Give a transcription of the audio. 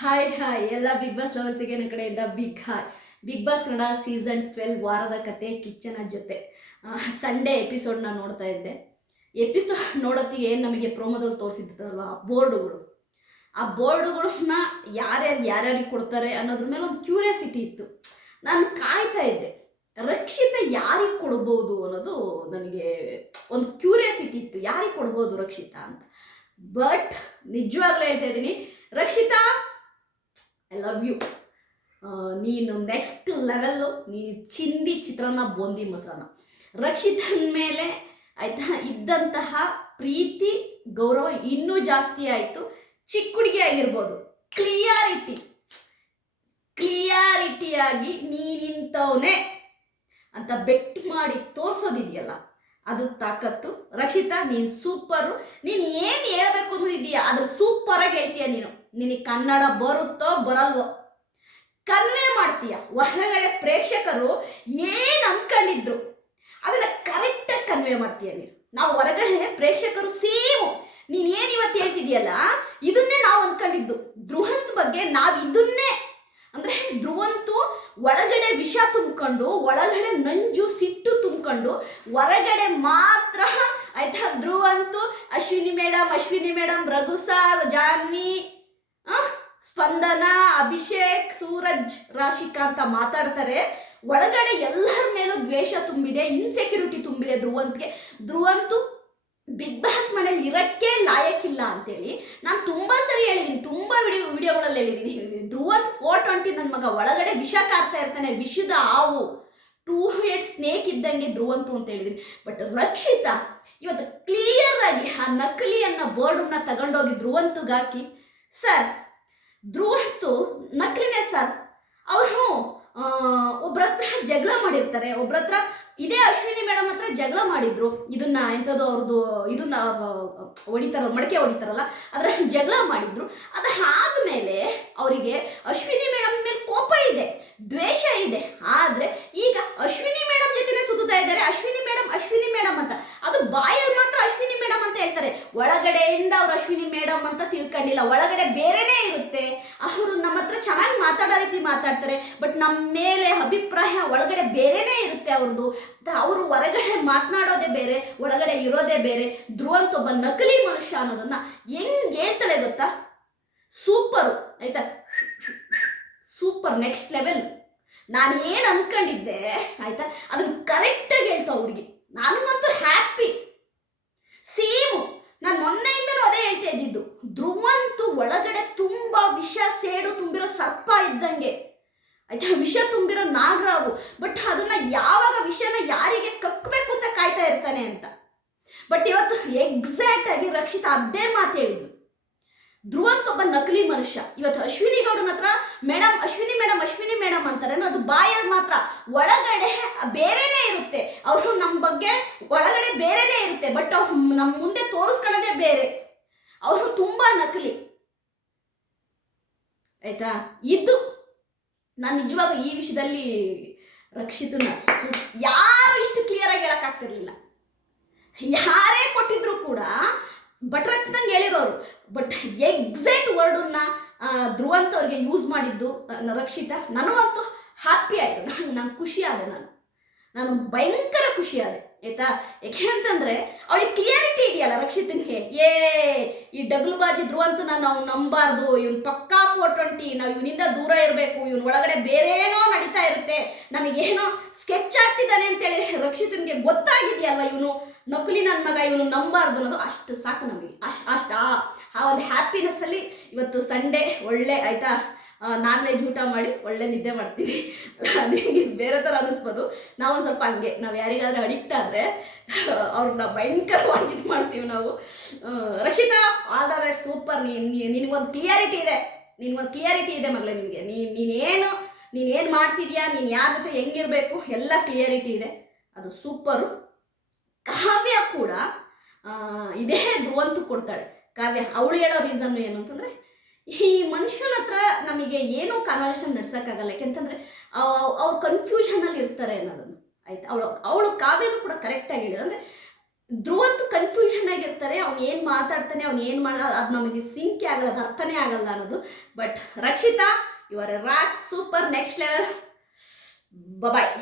Hi hi ಎಲ್ಲ big boss ಲವರ್ಸಿಗೆ ನನ್ನ ಕಡೆಯಿಂದ big hi big boss Kannada season twelve ವಾರದ ಕತೆ ಕಿಚ್ಚನ ಜೊತೆ. ಸಂಡೇ ಎಪಿಸೋಡ್ನ ನೋಡ್ತಾ ಇದ್ದೆ. ಎಪಿಸೋಡ್ ನೋಡೋತ್ತಿಗೆ ನಮಗೆ ಪ್ರೋಮೋದಲ್ಲಿ ತೋರಿಸಿದ್ರಲ್ವ? ಆ ಬೋರ್ಡುಗಳು. ಆ ಬೋರ್ಡುಗಳನ್ನ ಯಾರ್ಯಾರು ಯಾರ್ಯಾರಿಗೆ ಕೊಡ್ತಾರೆ ಅನ್ನೋದ್ರ ಮೇಲೆ ಒಂದು ಕ್ಯೂರಿಯಾಸಿಟಿ ಇತ್ತು. ನಾನು ಕಾಯ್ತಾ ಇದ್ದೆ. ರಕ್ಷಿತ ಯಾರಿಗೆ ಕೊಡ್ಬೋದು ಅನ್ನೋದು ನನಗೆ ಒಂದು ಕ್ಯೂರಿಯಾಸಿಟಿ ಇತ್ತು. ಯಾರಿಗೆ ಕೊಡ್ಬೋದು ರಕ್ಷಿತಾ ಅಂತ? ಬಟ್ ನಿಜವಾಗ್ಲೂ ಹೇಳ್ತಾ ಇದ್ದೀನಿ, ರಕ್ಷಿತಾ! ಐ ಲವ್ ಯು ನೀನು ನೆಕ್ಸ್ಟ್ ಲೆವೆಲ್ಲು ನೀನು ಚಿಂದಿ ಚಿತ್ರಾನ್ನ ಬೂಂದಿ ಮೊಸರನ್ನ. ರಕ್ಷಿತನ ಮೇಲೆ ಆಯ್ತಾ, ಇದ್ದಂತಹ ಪ್ರೀತಿ, ಗೌರವ ಇನ್ನೂ ಜಾಸ್ತಿ ಆಯಿತು. ಚಿಕ್ಕ ಹುಡುಗಿ ಆಗಿರ್ಬೋದು. ಕ್ಲಿಯಾರಿಟಿ ಕ್ಲಿಯಾರಿಟಿಯಾಗಿ ನೀನಿಂತವನೇ ಅಂತ ಬೆಟ್ ಮಾಡಿ ತೋರಿಸೋದಿದೆಯಲ್ಲ, ಅದು ತಾಕತ್ತು. ರಕ್ಷಿತಾ, ನೀನು ಸೂಪರು ನೀನು ಏನು ಹೇಳ್ಬೇಕು ಅನ್ನೋದಿದೆಯಾ? ಸೂಪರ್ ಸೂಪರಾಗಿ ಹೇಳ್ತೀಯ ನೀನು. ನಿನಗೆ ಕನ್ನಡ ಬರುತ್ತೋ ಬರಲ್ವೋ? ಕನ್ವೆ ಮಾಡ್ತೀಯ. ಹೊರಗಡೆ ಪ್ರೇಕ್ಷಕರು ಏನು ಅಂದ್ಕೊಂಡಿದ್ರು ಅದನ್ನ ಕರೆಕ್ಟಾಗಿ ಕನ್ವೆ ಮಾಡ್ತೀಯ ನೀನು. ನಾವು ಹೊರಗಡೆ ಪ್ರೇಕ್ಷಕರು ಸೇಮು. ನೀನು ಏನು ಇವತ್ತು ಹೇಳ್ತಿದ್ಯಲ್ಲ, ಇದನ್ನೇ ನಾವು ಅಂದ್ಕೊಂಡಿದ್ದು ಧ್ರುವಂತ ಬಗ್ಗೆ ನಾವು ಇದನ್ನೇ. ಅಂದರೆ ಧ್ರುವಂತು ಒಳಗಡೆ ವಿಷ ತುಂಬಿಕೊಂಡು, ಒಳಗಡೆ ನಂಜು ಸಿಟ್ಟು ತುಂಬಿಕೊಂಡು, ಹೊರಗಡೆ ಮಾತ್ರ ಆಯ್ತಾ? Dhruvanth, Ashwini madam Ashwini madam Raghu sir Janhvi Spandana, Abhishek, Suraj Rashika ಅಂತ ಮಾತಾಡ್ತಾರೆ. ಒಳಗಡೆ ಎಲ್ಲರ ಮೇಲೂ ದ್ವೇಷ ತುಂಬಿದೆ ಇನ್ಸೆಕ್ಯೂರಿಟಿ ತುಂಬಿದೆ ಧ್ರುವಂತ್ಗೆ. ಧ್ರುವಂತು ಬಿಗ್ ಬಾಸ್ ಮನೇಲಿ ಇರಕ್ಕೆ ಲಾಯಕ್ಕಿಲ್ಲ ಅಂತೇಳಿ. ನಾನು ತುಂಬ ಸರಿ ಹೇಳಿದ್ದೀನಿ ತುಂಬ ವಿಡಿಯೋ, ವಿಡಿಯೋಗಳಲ್ಲಿ ಹೇಳಿದ್ದೀನಿ ಧ್ರುವಂತ್ ಫೋರ್ ಟ್ವೆಂಟಿ ನನ್ನ ಮಗ, ಒಳಗಡೆ ವಿಷ ಕಾರ್ತಾ ಇರ್ತಾನೆ, ವಿಷದ ಹಾವು. ಟೂ ಏಟ್ ಸ್ನೇಕ್ ಇದ್ದಂಗೆ ಧ್ರುವಂತು ಅಂತ ಹೇಳಿದ್ದೀನಿ ಬಟ್ ರಕ್ಷಿತಾ, ಇವತ್ತು ಕ್ಲಿಯರ್ ಆಗಿ ಆ ನಕಲಿಯನ್ನ ಬೋರ್ಡನ್ನ ತಗೊಂಡೋಗಿ ಧ್ರುವಂತುಗಾಕಿ ಸರ್ ಧ್ರುವಂತು ನಕಲಿನೇ ಸರ್. ಅವರು ಒಬ್ರ ಹತ್ರ ಜಗಳ ಮಾಡಿರ್ತಾರೆ. ಒಬ್ರ ಹತ್ರ ಇದೇ ಅಶ್ವಿನಿ ಮೇಡಮ್ ಹತ್ರ ಜಗಳ ಮಾಡಿದ್ರು. ಇದನ್ನ ಎಂಥದ್ದು ಅವ್ರದ್ದು ಇದನ್ನ ಹೊಡಿತಾರ, ಮಡಕೆ ಹೊಡಿತಾರಲ್ಲ ಅದರ ಜಗಳ ಮಾಡಿದ್ರು. ಅದಾದ್ಮೇಲೆ ಅವರಿಗೆ ಅಶ್ವಿನಿ ಮೇಡಮ್ ಮೇಲೆ ಕೋಪ ಇದೆ, ದ್ವೇಷ ಇದೆ. ಆದರೆ ಈಗ ಅಶ್ವಿನಿ ಮೇಡಮ್ ಜೊತೆನೆ ಸುತ್ತಾ ಇದ್ದಾರೆ. ಅಶ್ವಿನಿ ಮೇಡಮ್ ಅಶ್ವಿನಿ ಮೇಡಮ್ ಅಂತ ಅದು ಬಾಯಲ್ಲಿ ಮಾತ್ರ ಅಶ್ವಿನಿ ಹೇಳ್ತಾರೆ, ಒಳಗಡೆಯಿಂದ ಅವ್ರು ಅಶ್ವಿನಿ ಮೇಡಮ್ ಅಂತ ತಿಳ್ಕೊಂಡಿಲ್ಲ, ಒಳಗಡೆ ಬೇರೆನೇ ಇರುತ್ತೆ. ಅವರು ನಮ್ಮ ಹತ್ರ ಚೆನ್ನಾಗಿ ಮಾತಾಡೋ ರೀತಿ ಮಾತಾಡ್ತಾರೆ, ಬಟ್ ನಮ್ಮ ಮೇಲೆ ಅಭಿಪ್ರಾಯ ಒಳಗಡೆ ಬೇರೆನೇ ಇರುತ್ತೆ ಅವ್ರದ್ದು ಅವರು ಹೊರಗಡೆ ಮಾತನಾಡೋದೇ ಬೇರೆ, ಒಳಗಡೆ ಇರೋದೇ ಬೇರೆ. ಧ್ರುವಂತ ಒಬ್ಬ ನಕಲಿ ಮನುಷ್ಯ ಅನ್ನೋದನ್ನ ಹೆಂಗ್ ಹೇಳ್ತಾಳೆ ಗೊತ್ತಾ? ಸೂಪರು, ಆಯ್ತಾ? Super, next level. ನಾನು ಏನು ಅನ್ಕೊಂಡಿದ್ದೆ ಆಯ್ತಾ? ಅದನ್ನ ಕರೆಕ್ಟಾಗಿ ಹೇಳ್ತಾ ಹುಡುಗಿ. ನನಗಂತೂ ಹ್ಯಾಪಿ ಸೇಮು ನಾನು ಮೊನ್ನೆಯಿಂದನೂ ಅದೇ ಇದ್ದಿದ್ದು ಧ್ರುವಂತು ಒಳಗಡೆ ತುಂಬಾ ವಿಷ ಸೇಡು ತುಂಬಿರೋ ಸರ್ಪ ಇದ್ದಂಗೆ. ಆಯ್ತಾ? ವಿಷ ತುಂಬಿರೋ ನಾಗರಾವು. ಬಟ್ ಅದನ್ನ ಯಾವಾಗ ವಿಷನ ಯಾರಿಗೆ ಕಕ್ಕಬೇಕು ಅಂತ ಕಾಯ್ತಾ ಇರ್ತಾನೆ ಅಂತ. ಬಟ್ ಇವತ್ತು ಎಕ್ಸಾಕ್ಟ್ ಆಗಿ ರಕ್ಷಿತ ಅದೇ ಮಾತು ಹೇಳಿದ್ರು. ಧ್ರುವಂತ್ ಒಬ್ಬ ನಕಲಿ ಮನುಷ್ಯ. ಇವತ್ತು ಅಶ್ವಿನಿ ಗೌಡನ ಹತ್ರ madam Ashwini madam Ashwini madam ಅಂತಾರೆ ಅದು ಬಾಯಲ್ಲಿ ಮಾತ್ರ. ಒಳಗಡೆ ಬೇರೆನೇ ಇರುತ್ತೆ. ಅವರು ನಮ್ಮ ಬಗ್ಗೆ ಒಳಗಡೆ ಬೇರೆನೇ ಇರುತ್ತೆ. ಬಟ್ ಅವ್ರು ನಮ್ಮ ಮುಂದೆ ತೋರಿಸ್ಕೊಳ್ಳೋದೇ ಬೇರೆ. ಅವರು ತುಂಬಾ ನಕಲಿ. ಆಯ್ತಾ? ಇದು ನಾನು ನಿಜವಾಗ ಈ ವಿಷಯದಲ್ಲಿ ರಕ್ಷಿತನ ಯಾರು ಇಷ್ಟು ಕ್ಲಿಯರ್ ಆಗಿ ಹೇಳಕ್ಕಾಗ್ತಿರ್ಲಿಲ್ಲ. ಯಾರೇ ಕೊಟ್ಟಿದ್ರು ಕೂಡ ಬಟ್ ರಚಿತಂಗೆ ಹೇಳಿರೋರು. ಬಟ್ ಎಕ್ಸಾಕ್ಟ್ ವರ್ಡನ್ನ ಧ್ರುವಂತ ಅವ್ರಿಗೆ ಯೂಸ್ ಮಾಡಿದ್ದು ರಕ್ಷಿತ. ನನಗಂತೂ ಹ್ಯಾಪಿ ಆಯಿತು. ನಾನು ನಾನು ಖುಷಿ ಆದೆ ನಾನು. ನಾನು ಭಯಂಕರ ಖುಷಿ ಆದರೆ ಆಯ್ತಾ? ಯಾಕೆ ಅಂತಂದ್ರೆ ಅವಳಿಗೆ ಕ್ಲಿಯರಿಟಿ ಇದೆಯಲ್ಲ ರಕ್ಷಿತನಿಗೆ? ಏ, ಈ ಡಗಲುಬಾಜಿ ಧ್ರುವಂತ ನಾವು ನಂಬಾರ್ದು, ಇವನ್ ಪಕ್ಕಾ ಫೋರ್ ಟ್ವೆಂಟಿ ನಾವು ಇವನಿಂದ ದೂರ ಇರಬೇಕು, ಇವನ್ ಒಳಗಡೆ ಬೇರೇನೋ ನಡೀತಾ ಇರುತ್ತೆ, ನಮಗೇನೋ ಸ್ಕೆಚ್ ಆಗ್ತಿದ್ದಾನೆ ಅಂತೇಳಿ ರಕ್ಷಿತನಿಗೆ ಗೊತ್ತಾಗಿದೆಯಲ್ಲ ಇವನು? ನಕಲಿ ನನ್ನ ಮಗ, ಇವನು ನಂಬಾರ್ದು ಅನ್ನೋದು ಅಷ್ಟು ಸಾಕು ನಮಗೆ. ಅಷ್ಟು ಅಷ್ಟು, ಆ ಒಂದು ಹ್ಯಾಪಿನೆಸ್ ಅಲ್ಲಿ ಇವತ್ತು ಸಂಡೇ ಒಳ್ಳೆ, ಆಯ್ತಾ? ನಾನ್ ವೆಜ್ ಊಟ ಮಾಡಿ ಒಳ್ಳೆ ನಿದ್ದೆ ಮಾಡ್ತೀವಿ ನಿಮಗೆ ಬೇರೆ ಥರ ಅನ್ನಿಸ್ಬೋದು ನಾವೊಂದು ಸ್ವಲ್ಪ ಹಂಗೆ, ನಾವು ಯಾರಿಗಾದರೂ ಅಡಿಕ್ಟ್ ಆದರೆ, ಅವ್ರನ್ನ ಭಯಂಕರವಾಗಿ ಇದು ಮಾಡ್ತೀವಿ ನಾವು. Rakshita all the way super ನೀನು ನಿನಗೊಂದು ಕ್ಲಿಯಾರಿಟಿ ಇದೆ. ನಿನಗೊಂದು ಕ್ಲಿಯಾರಿಟಿ ಇದೆ ಮಗಳೇ ನಿನಗೆ ನೀನು ನೀನೇನು ನೀನೇನು ಮಾಡ್ತಿದ್ಯಾ, ನೀನು ಯಾರ ಜೊತೆ ಹೆಂಗಿರಬೇಕು, ಎಲ್ಲ ಕ್ಲಿಯರಿಟಿ ಇದೆ. ಅದು ಸೂಪರು ಕಾವ್ಯ ಕೂಡ ಇದೇ ಧ್ರುವಂತು ಕೊಡ್ತಾಳೆ. ಕಾವ್ಯ, ಅವಳು ಹೇಳೋ ರೀಸನ್ ಏನು ಅಂತಂದರೆ ಈ ಮನುಷ್ಯನ ಹತ್ರ ನಮಗೆ ಏನೂ ಕನ್ವರ್ಸೇಷನ್ ನಡ್ಸೋಕ್ಕಾಗಲ್ಲ. ಯಾಕೆಂತಂದರೆ ಅವ್ರು ಕನ್ಫ್ಯೂಷನಲ್ಲಿ ಇರ್ತಾರೆ ಅನ್ನೋದನ್ನು. ಆಯ್ತು? ಅವಳು ಅವಳು ಕಾವ್ಯನೂ ಕೂಡ ಕರೆಕ್ಟಾಗಿ ಹೇಳಿದ ಅಂದರೆ ಧ್ರುವಂತು ಕನ್ಫ್ಯೂಷನ್ ಆಗಿರ್ತಾರೆ. ಅವ್ನು ಏನು ಮಾತಾಡ್ತಾನೆ, ಅವ್ನು ಏನು ಮಾಡ ಅದು ನಮಗೆ ಸಿಂಕೆ ಆಗಲ್ಲ, ಅದು ಅರ್ಥನೇ ಆಗಲ್ಲ ಅನ್ನೋದು. ಬಟ್ ರಕ್ಷಿತಾ ಇವರ rock super next level boy